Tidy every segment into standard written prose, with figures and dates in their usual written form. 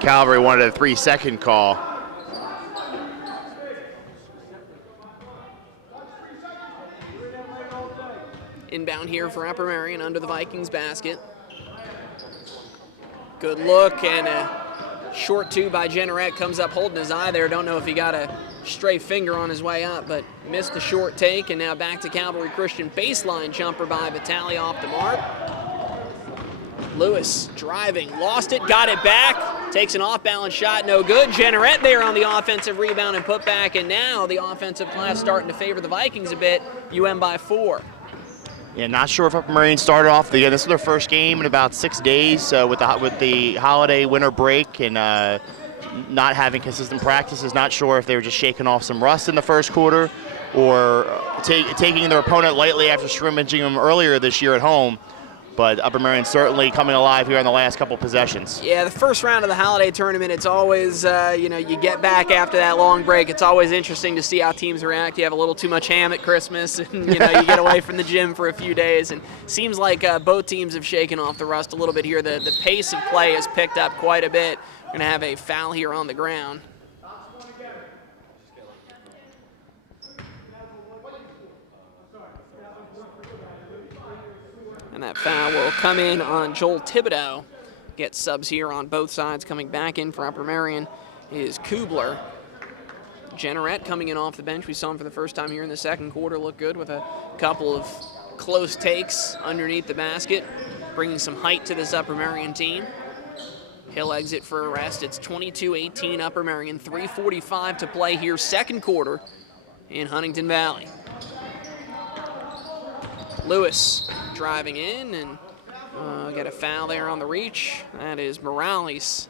Calvary wanted a 3-second call. Inbound here for Upper Marion under the Vikings basket. Good look, and a short two by Jenneret comes up holding his eye there. Don't know if he got a stray finger on his way up, but missed the short take, and now back to Calvary Christian. Baseline jumper by Vitale off the mark. Lewis driving, lost it, got it back, takes an off-balance shot, no good. Jenneret there on the offensive rebound and put back, and now the offensive class starting to favor the Vikings a bit. UM by 4. Yeah, not sure if Upper Marion started off. This is their first game in about 6 days with the holiday winter break and not having consistent practices. Not sure if they were just shaking off some rust in the first quarter or taking their opponent lightly after scrimmaging them earlier this year at home. But Upper Marion certainly coming alive here in the last couple possessions. Yeah, the first round of the holiday tournament, it's always, you get back after that long break. It's always interesting to see how teams react. You have a little too much ham at Christmas, and, you get away from the gym for a few days. And seems like both teams have shaken off the rust a little bit here. The pace of play has picked up quite a bit. We're going to have a foul here on the ground. And that foul will come in on Joel Thibodeau. Get subs here on both sides. Coming back in for Upper Marion is Kubler. Jenneret coming in off the bench. We saw him for the first time here in the second quarter. Looked good with a couple of close takes underneath the basket, bringing some height to this Upper Marion team. He'll exit for a rest. It's 22-18 Upper Marion. 3:45 to play here, second quarter in Huntington Valley. Lewis driving in and get a foul there on the reach. That is Morales.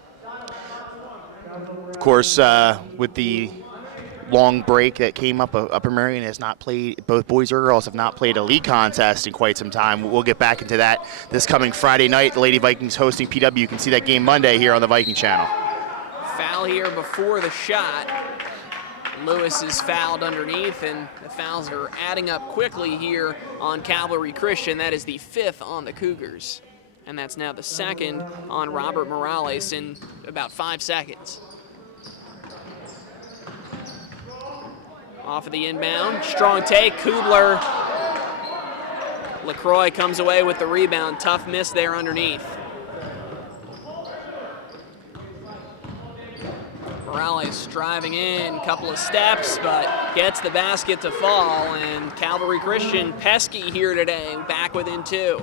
Of course, with the long break that came up, Upper Marion has not played, both boys or girls have not played a league contest in quite some time. We'll get back into that this coming Friday night. The Lady Vikings hosting PW. You can see that game Monday here on the Viking channel. Foul here before the shot. Lewis is fouled underneath, and the fouls are adding up quickly here on Calvary Christian. That is the 5th on the Cougars, and that's now the 2nd on Robert Morales in about 5 seconds. Off of the inbound, strong take, Kubler. LaCroix comes away with the rebound. Tough miss there underneath. Morales driving in, couple of steps, but gets the basket to fall, and Calvary Christian pesky here today, back within 2.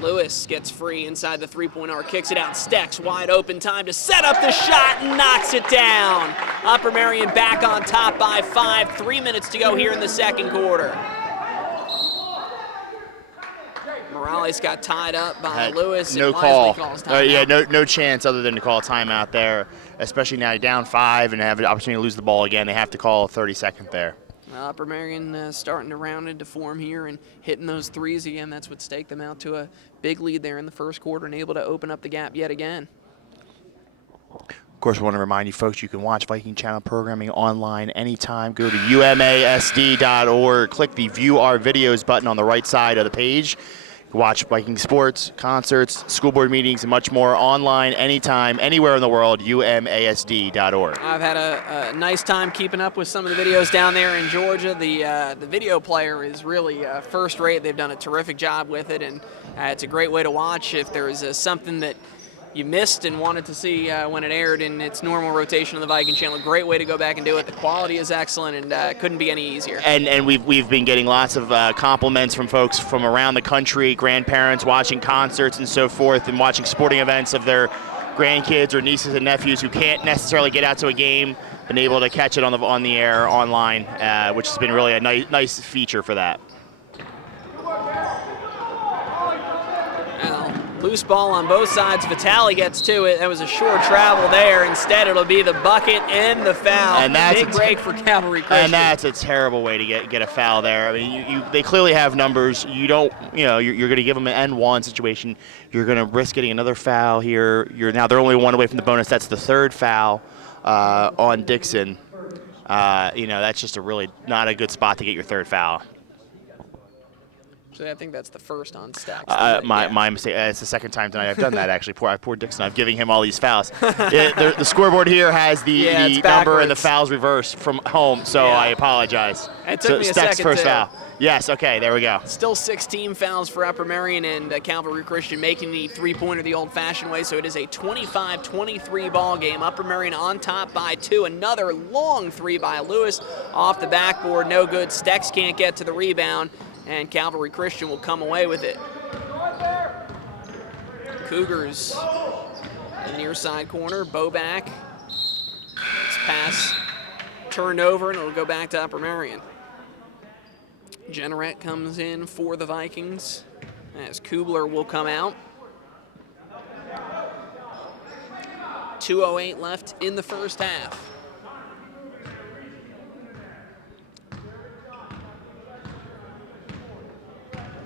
Lewis gets free inside the three-point arc, kicks it out, Stex wide open, time to set up the shot, and knocks it down. Upper Marion back on top by 5, 3 minutes to go here in the second quarter. Morales got tied up by Lewis. No and call. Calls no chance other than to call a timeout there, especially now down 5 and have an opportunity to lose the ball again. They have to call a 30-second there. Upper Marion starting to round into form here and hitting those threes again. That's what staked them out to a big lead there in the first quarter and able to open up the gap yet again. Of course, we want to remind you folks you can watch Viking Channel programming online anytime. Go to umasd.org, click the View Our Videos button on the right side of the page. Watch Viking sports, concerts, school board meetings, and much more online anytime, anywhere in the world, umasd.org. I've had a nice time keeping up with some of the videos down there in Georgia. The video player is really first rate. They've done a terrific job with it, and it's a great way to watch if there is something that you missed and wanted to see when it aired in its normal rotation on the Viking channel. Great way to go back and do it. The quality is excellent, and couldn't be any easier. And we've been getting lots of compliments from folks from around the country, grandparents watching concerts and so forth, and watching sporting events of their grandkids or nieces and nephews who can't necessarily get out to a game, been able to catch it on the air online, which has been really a nice feature for that. Loose ball on both sides. Vitale gets to it. That was a short travel there. Instead, it'll be the bucket and the foul. And that's big break for Calvary Christian. And that's a terrible way to get a foul there. I mean, they clearly have numbers. You don't, you're going to give them an N1 situation. You're going to risk getting another foul here. Now they're only 1 away from the bonus. That's the 3rd foul on Dixon. That's just a really not a good spot to get your 3rd foul. Actually, I think that's the first on Stacks. My mistake. It's the second time tonight I've done that, actually. Poor Dixon. I'm giving him all these fouls. The scoreboard here has the number and the fouls reversed from home, so I apologize. It took me a Stacks' second first too. foul. Yes, okay, there we go. Still 16 fouls for Upper Marion, and Calvary Christian making the three-pointer the old-fashioned way, so it is a 25-23 ball game. Upper Marion on top by 2. Another long three by Lewis off the backboard, no good. Stacks can't get to the rebound, and Calvary Christian will come away with it. Cougars in the near side corner, Boback. This pass turned over, and it'll go back to Upper Marion. Jenneret comes in for the Vikings as Kubler will come out. 2:08 left in the first half.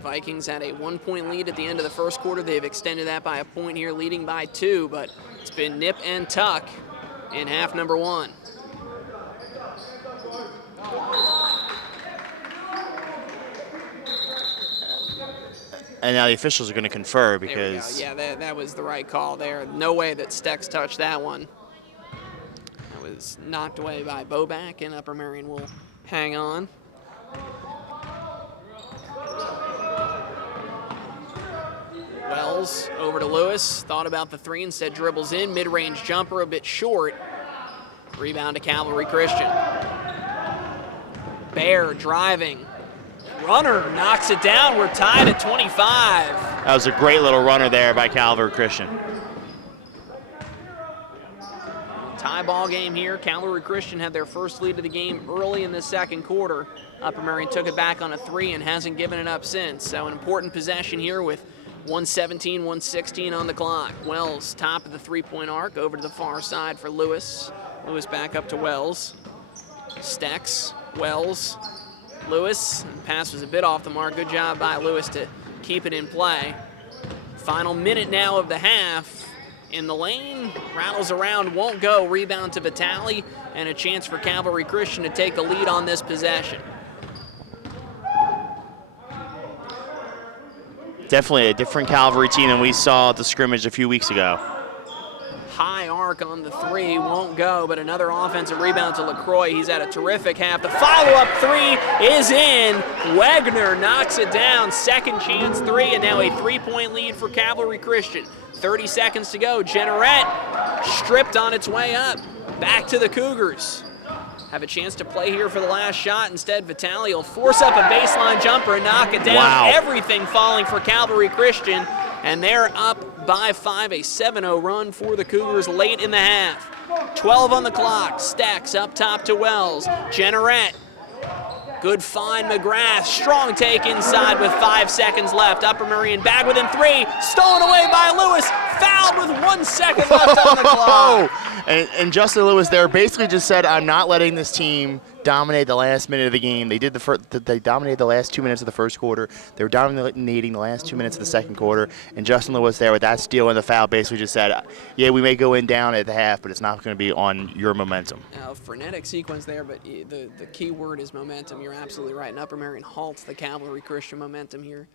Vikings had a 1-point lead at the end of the first quarter. They've extended that by a point here, leading by 2, but it's been nip and tuck in half number 1. And now the officials are going to confer because... Yeah, that was the right call there. No way that Stacks touched that one. That was knocked away by Boback, and Upper Marion will hang on. Wells over to Lewis. Thought about the three, instead dribbles in. Mid-range jumper a bit short. Rebound to Calvary Christian. Bear driving. Runner knocks it down. We're tied at 25. That was a great little runner there by Calvary Christian. Tie ball game here. Calvary Christian had their first lead of the game early in the second quarter. Upper Marion took it back on a 3 and hasn't given it up since. So an important possession here with 1:17, 1:16 on the clock. Wells, top of the three-point arc, over to the far side for Lewis. Lewis back up to Wells. Stacks, Wells, Lewis. And the pass was a bit off the mark. Good job by Lewis to keep it in play. Final minute now of the half. In the lane, rattles around, won't go. Rebound to Vitale, and a chance for Calvary Christian to take the lead on this possession. Definitely a different Calvary team than we saw at the scrimmage a few weeks ago. High arc on the 3, won't go, but another offensive rebound to LaCroix. He's had a terrific half. The follow-up 3 is in. Wegner knocks it down. Second chance 3, and now a 3-point lead for Calvary Christian. 30 seconds to go. Jenneret stripped on its way up. Back to the Cougars. Have a chance to play here for the last shot. Instead, Vitale will force up a baseline jumper and knock it down. Wow. Everything falling for Calvary Christian, and they're up by 5, a 7-0 run for the Cougars late in the half. 12 on the clock. Stacks up top to Wells. Jenneret. Good find, McGrath. Strong take inside with 5 seconds left. Upper Marion bag within 3. Stolen away by Lewis. Fouled with 1 second left on the clock. And Justin Lewis there basically just said, I'm not letting this team dominate the last minute of the game. They did they dominated the last 2 minutes of the first quarter. They were dominating the last 2 minutes of the second quarter. And Justin Lewis there with that steal and the foul basically just said, yeah, we may go in down at the half, but it's not going to be on your momentum. Frenetic sequence there, but the key word is momentum. You're absolutely right. And Upper Marion halts the Calvary Christian momentum here.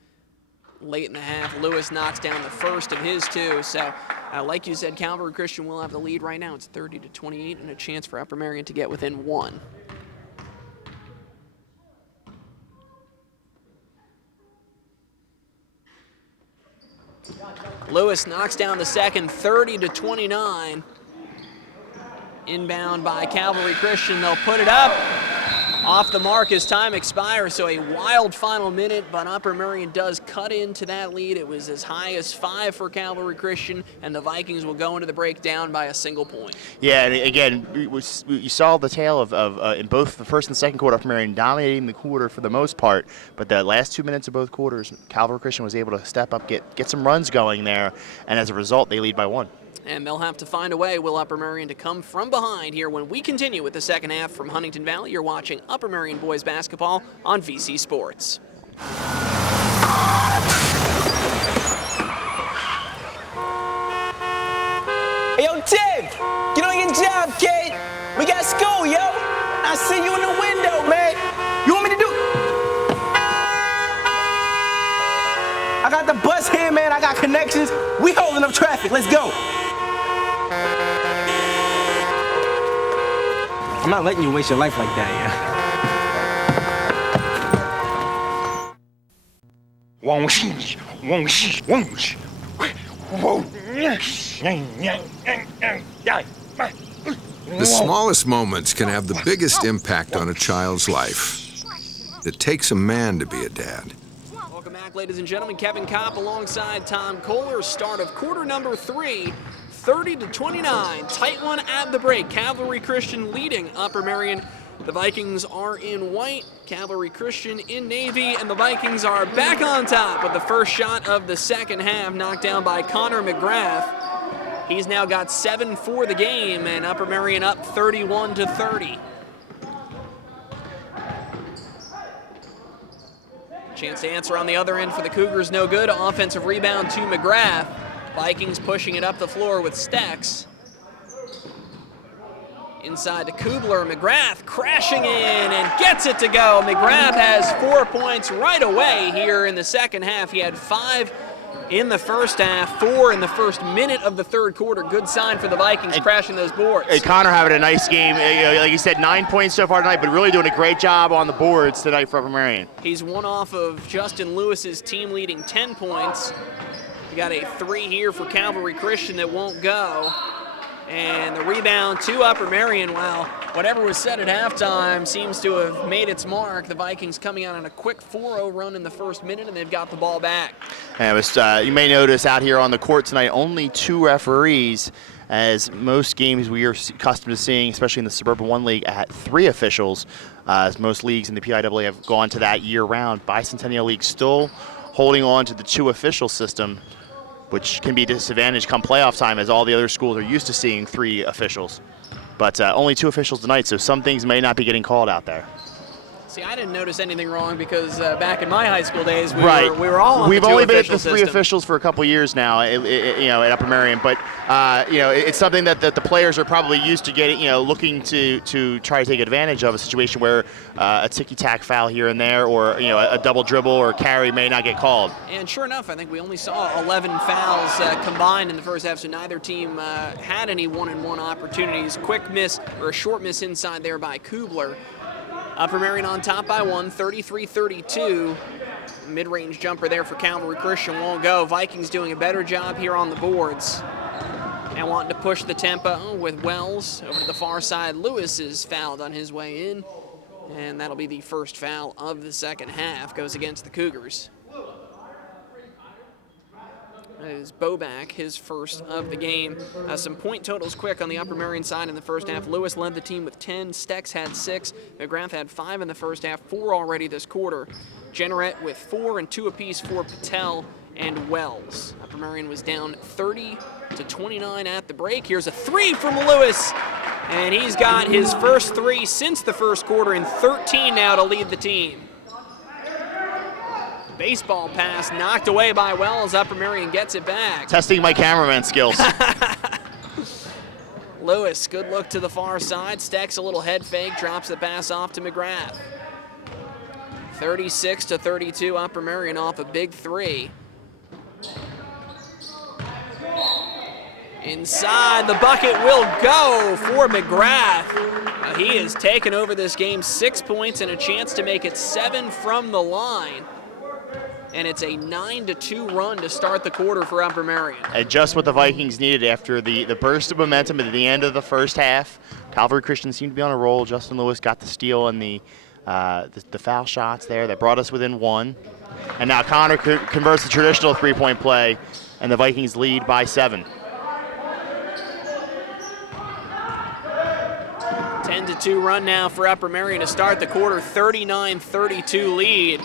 Late in the half, Lewis knocks down the first of his 2. So, like you said, Calvary Christian will have the lead right now. It's 30-28 and a chance for Upper Marion to get within 1. Lewis knocks down the second, 30-29. Inbound by Calvary Christian. They'll put it up. Off the mark as time expires, so a wild final minute, but Upper Marion does cut into that lead. It was as high as 5 for Calvary Christian, and the Vikings will go into the break down by a single point. Yeah, and again, you saw the tale of in both the first and second quarter, Upper Marion dominating the quarter for the most part, but the last 2 minutes of both quarters, Calvary Christian was able to step up, get some runs going there, and as a result, they lead by 1. And they'll have to find a way, will Upper Marion, to come from behind here when we continue with the second half from Huntington Valley. You're watching Upper Marion boys basketball on VC Sports. Hey, yo, Tim, get on your job, kid. We got school, yo. I see you in the window, man. You want me to do? got the bus here, man. I got connections. We holding up traffic. Let's go. I'm not letting you waste your life like that, yeah. The smallest moments can have the biggest impact on a child's life. It takes a man to be a dad. Welcome back, ladies and gentlemen. Kevin Kopp alongside Tom Kohler. Start of quarter number 3, 30-29. Tight one at the break. Calvary Christian leading Upper Merion. The Vikings are in white, Calvary Christian in navy, and the Vikings are back on top with the first shot of the second half, knocked down by Connor McGrath. He's now got 7 for the game, and Upper Merion up 31-30. Chance to answer on the other end for the Cougars, no good. Offensive rebound to McGrath. Vikings pushing it up the floor with Stecks. Inside to Kubler, McGrath crashing in and gets it to go. McGrath has 4 points right away here in the second half. He had 5 in the first half, 4 in the first minute of the third quarter. Good sign for the Vikings crashing those boards. Hey, Connor having a nice game. Like you said, 9 points so far tonight, but really doing a great job on the boards tonight for Upper Merion. He's one off of Justin Lewis's team-leading 10 points. We got a 3 here for Calvary Christian that won't go. And the rebound to Upper Merion. Well, whatever was said at halftime seems to have made its mark. The Vikings coming out on a quick 4-0 run in the first minute, and they've got the ball back. And it was, you may notice out here on the court tonight, only 2 referees, as most games we are accustomed to seeing, especially in the Suburban 1 League, at 3 officials, as most leagues in the PIAA have gone to that year-round. Bicentennial League still holding on to the 2 official system, which can be a disadvantage come playoff time, as all the other schools are used to seeing 3 officials. But only 2 officials tonight, so some things may not be getting called out there. See, I didn't notice anything wrong because back in my high school days, we were all on We've the 2 only been at official the 3 system. officials for a couple years now, at Upper Merion. But it's something that the players are probably used to getting, looking to try to take advantage of a situation where a ticky-tack foul here and there, or a double dribble or carry may not get called. And sure enough, I think we only saw 11 fouls combined in the first half, so neither team had any one-on-one opportunities. Quick miss, or a short miss inside there by Kubler. Upper Merion on top by 1, 33-32. Mid-range jumper there for Calvary Christian won't go. Vikings doing a better job here on the boards. And wanting to push the tempo with Wells over to the far side. Lewis is fouled on his way in. And that'll be the first foul of the second half. Goes against the Cougars. That is Boback, his first of the game. Some point totals quick on the Upper Merion side in the first half. Lewis led the team with 10. Stecks had 6. McGrath had 5 in the first half, 4 already this quarter. Generette with 4 and 2 apiece for Patel and Wells. Upper Merion was down 30-29 at the break. Here's a 3 from Lewis, and he's got his first 3 since the first quarter and 13 now to lead the team. Baseball pass knocked away by Wells. Upper Merion gets it back. Testing my cameraman skills. Lewis, good look to the far side. Stecks a little head fake, drops the pass off to McGrath. 36-32, Upper Merion off a big 3. Inside, the bucket will go for McGrath. He has taken over this game, 6 points and a chance to make it 7 from the line. And it's a 9-2 run to start the quarter for Upper Merion. And just what the Vikings needed after the burst of momentum at the end of the first half. Calvary Christian seemed to be on a roll. Justin Lewis got the steal and the foul shots there that brought us within 1. And now Connor converts the traditional 3-point play, and the Vikings lead by 7. 10-2 run now for Upper Merion to start the quarter, 39-32 lead.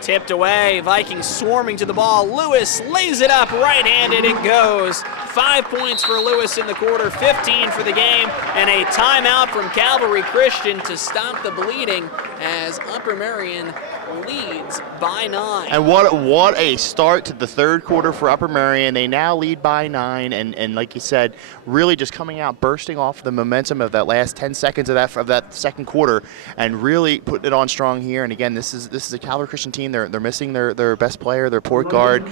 Tipped away, Vikings swarming to the ball. Lewis lays it up right-handed, it goes. 5 points for Lewis in the quarter, 15 for the game, and a timeout from Calvary Christian to stop the bleeding as Upper Merion leads by 9. And what a start to the third quarter for Upper Merion. They now lead by 9, and like you said, really just coming out, bursting off the momentum of that last 10 seconds of that second quarter, and really putting it on strong here. And again, this is a Calvary Christian team. They're missing their best player, their port guard,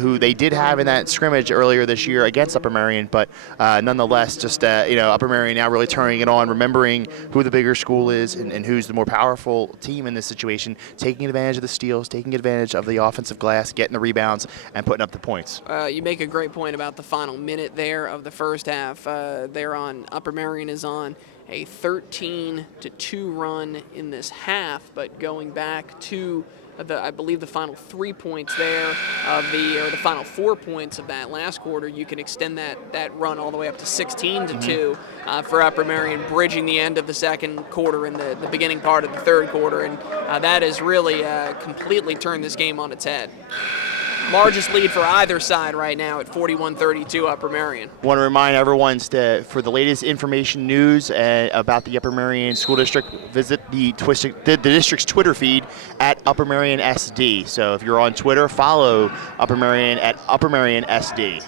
who they did have in that scrimmage earlier this year against Upper Merion, but nonetheless, just Upper Merion now really turning it on, remembering who the bigger school is and who's the more powerful team in this situation, taking advantage of the steals, taking advantage of the offensive glass, getting the rebounds, and putting up the points. You make a great point about the final minute there of the first half. Upper Merion is on a 13-2 run in this half, but going back to I believe the final 3 points there or the final 4 points of that last quarter, you can extend that run all the way up to 16-2 for Upper Merion, bridging the end of the second quarter and the beginning part of the third quarter, and that has really completely turned this game on its head. Largest lead for either side right now at 41-32 Upper Merion. Want to remind everyone for the latest information news about the Upper Merion School District, visit the district's Twitter feed at Upper Merion SD. So if you're on Twitter, follow Upper Merion at Upper Merion SD.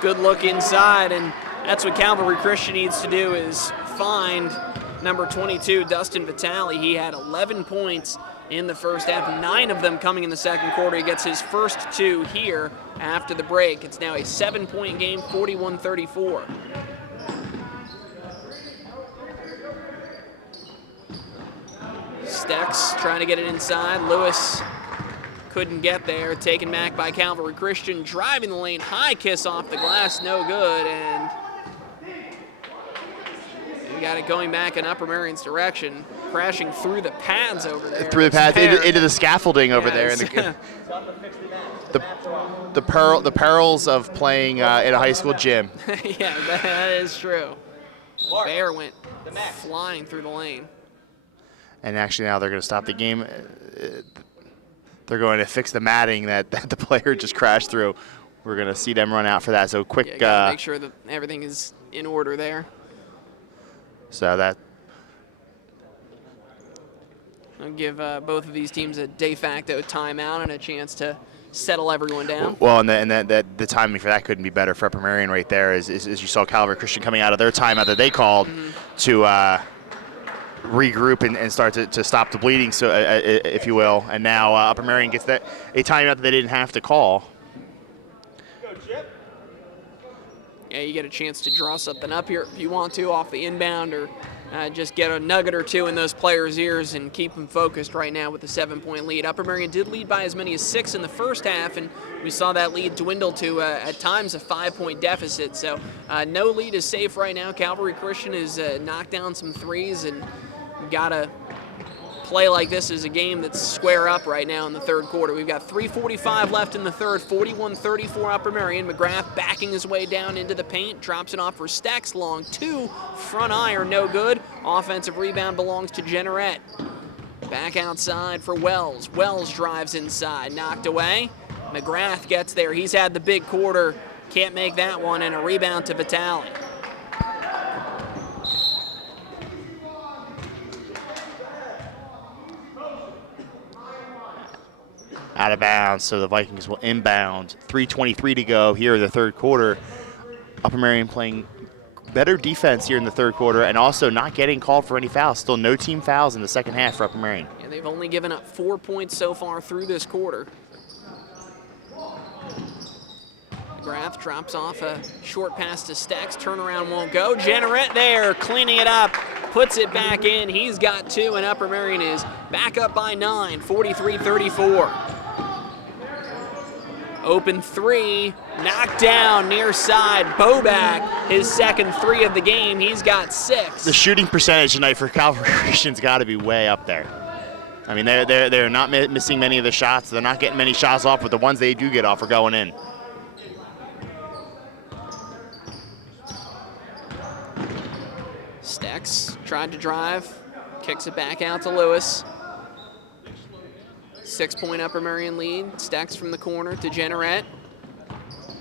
Good look inside, and that's what Calvary Christian needs to do, is find number 22, Dustin Vitale. He had 11 points in the first half, 9 of them coming in the second quarter. He gets his first 2 here after the break. It's now a 7-point game, 41-34. Stex trying to get it inside. Lewis couldn't get there, taken back by Calvary Christian, driving the lane, high kiss off the glass, no good, and we got it going back in Upper Marion's direction, crashing through the pads over there. Through the pads, into the scaffolding over there. And the perils of playing in a high school gym. Yeah, that is true. The bear went flying through the lane. And actually now they're going to stop the game. They're going to fix the matting that the player just crashed through. We're going to see them run out for that. So quick. Make sure that everything is in order there. So that. I'll give both of these teams a de facto timeout and a chance to settle everyone down. Well, and the timing for that couldn't be better for Upper Merion right there. As you saw Calvary Christian coming out of their timeout that they called to regroup and start to stop the bleeding, so if you will. And now Upper Merion gets a timeout that they didn't have to call. Yeah, you get a chance to draw something up here if you want to off the inbound, or just get a nugget or two in those players' ears and keep them focused right now with a 7-point lead. Upper Merion did lead by as many as 6 in the first half, and we saw that lead dwindle to, at times, a 5-point deficit. So no lead is safe right now. Calvary Christian has knocked down some threes, and got to play like this is a game that's square up right now in the third quarter. We've got 3:45 left in the third, 41-34 Upper Merion. McGrath backing his way down into the paint, drops it off for Stex, long 2, front iron, no good. Offensive rebound belongs to Jenneret. Back outside for Wells. Wells drives inside, knocked away. McGrath gets there. He's had the big quarter, can't make that one, and a rebound to Vitale. Out of bounds, so the Vikings will inbound. 3:23 to go here in the third quarter. Upper Merion playing better defense here in the third quarter and also not getting called for any fouls. Still no team fouls in the second half for Upper Merion. Yeah, they've only given up 4 points so far through this quarter. McGrath drops off a short pass to Stex. Turnaround won't go. Jenneret there, cleaning it up, puts it back in. He's got 2, and Upper Merion is back up by 9, 43-34. Open 3, knocked down near side. Boback, his second 3 of the game. He's got 6. The shooting percentage tonight for Calvary Christian's got to be way up there. I mean, they're not missing many of the shots. They're not getting many shots off, but the ones they do get off are going in. Stex tried to drive, kicks it back out to Lewis. 6-point Upper Merion lead. Stecks from the corner to Jenneret.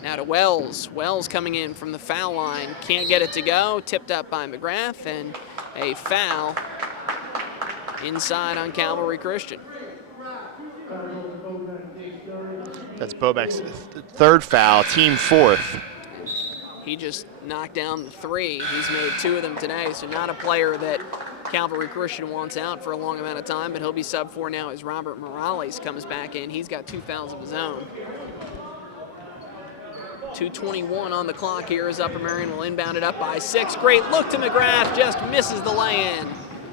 Now to Wells. Wells coming in from the foul line. Can't get it to go. Tipped up by McGrath, and a foul inside on Calvary Christian. That's Bobek's third foul, team fourth. He just knocked down the 3. He's made 2 of them today, so not a player that Calvary Christian wants out for a long amount of time, but he'll be sub for now as Robert Morales comes back in. He's got 2 fouls of his own. 2:21 on the clock here as Upper Merion will inbound it up by 6. Great look to McGrath, just misses the lay-in.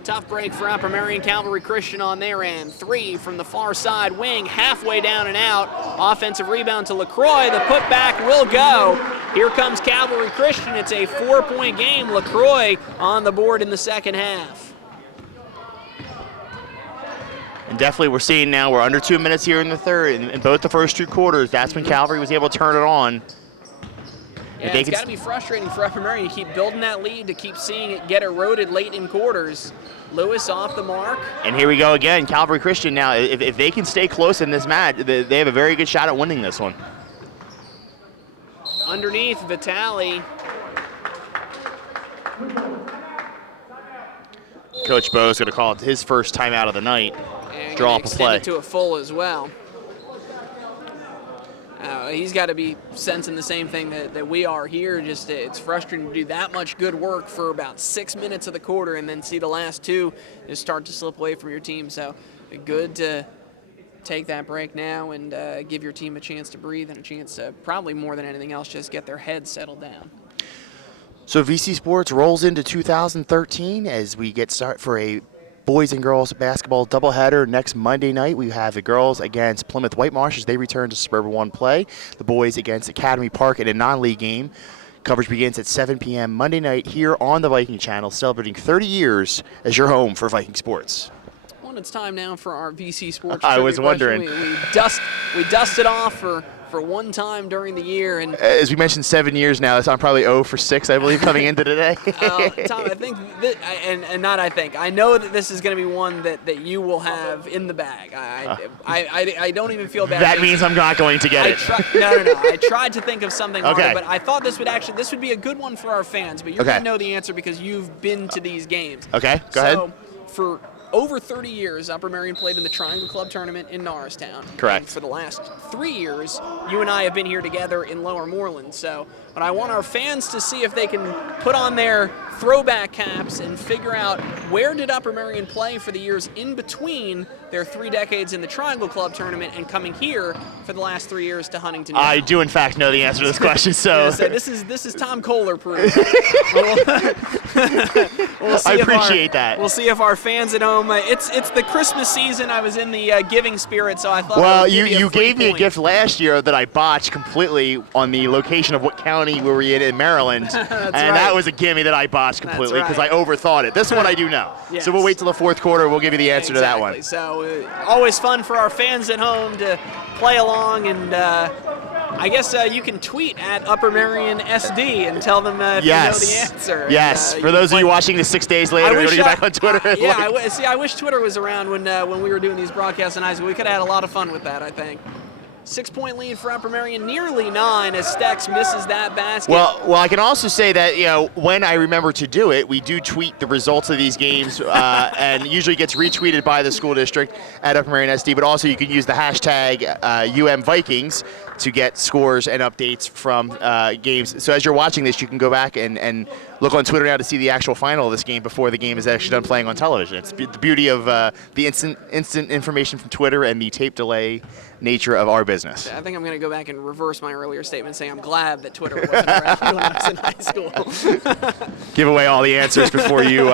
Tough break for Upper Merion. Calvary Christian on their end. 3 from the far side wing, halfway down and out. Offensive rebound to LaCroix. The putback will go. Here comes Calvary Christian. It's a 4-point game. LaCroix on the board in the second half. And definitely we're seeing now we're under 2 minutes here in the third. In both the first 2 quarters, that's when Calvary was able to turn it on. Yeah, it's got to be frustrating for Upper Merion. You keep building that lead to keep seeing it get eroded late in quarters. Lewis off the mark. And here we go again. Calvary Christian now, if they can stay close in this match, they have a very good shot at winning this one. Underneath, Vitale. Coach Bo's going to call it his first timeout of the night. And Draw up a extend play. it to a full as well. He's got to be sensing the same thing that we are here. Just it's frustrating to do that much good work for about 6 minutes of the quarter and then see the last 2 just start to slip away from your team. So good to take that break now and give your team a chance to breathe and a chance to probably more than anything else just get their heads settled down. So VC Sports rolls into 2013 as we get started for a boys and girls basketball doubleheader. Next Monday night, we have the girls against Plymouth Whitemarsh as they return to Suburban 1 play. The boys against Academy Park in a non-league game. Coverage begins at 7 p.m. Monday night here on the Viking Channel, celebrating 30 years as your home for Viking sports. Well, it's time now for our VC Sports I was trivia question. wondering. We dusted off for one time during the year. And as we mentioned, 7 years now, so I'm probably 0 for 6, I believe, coming into today. Tom, I think I know that this is going to be one that you will have in the bag. I don't even feel bad. That means I'm not going to get it. No. I tried to think of something Okay. harder, but I thought this would be a good one for our fans. But you're going to know the answer because you've been to these games. Okay, go ahead. So for over 30 years, Upper Merion played in the Triangle Club tournament in Norristown. Correct. And for the last 3 years, you and I have been here together in Lower Moreland. So, but I want our fans to see if they can put on their throwback caps and figure out where did Upper Merion play for the years in between their 3 decades in the Triangle Club tournament and coming here for the last 3 years to Huntington. I do, in fact, know the answer to this question. So this is Tom Kohler proof. I appreciate that. We'll see if our fans at home. It's the Christmas season. I was in the giving spirit, so I thought. Well, you gave me a gift last year that I botched completely on the location of what county we were in Maryland, and right. that was a gimme that I botched completely because I overthought it. This one I do know. Yes. So we'll wait till the fourth quarter. We'll give you the answer to that one. So always fun for our fans at home to play along, and I guess you can tweet at Upper Merion SD and tell them if you know the answer. Yes. And, for those of you watching this 6 days later, we're going to get back on Twitter. I wish Twitter was around when we were doing these broadcasts in high school. We could have had a lot of fun with that, I think. 6-point lead for Upper Merion, nearly 9 as Stecks misses that basket. Well, I can also say that when I remember to do it, we do tweet the results of these games, and usually gets retweeted by the school district at Upper Merion SD. But also you can use the hashtag UMVikings to get scores and updates from games. So as you're watching this, you can go back and look on Twitter now to see the actual final of this game before the game is actually done playing on television. It's the beauty of the instant information from Twitter and the tape delay nature of our business. I think I'm going to go back and reverse my earlier statement saying I'm glad that Twitter wasn't around when I was in high school. Give away all the answers before you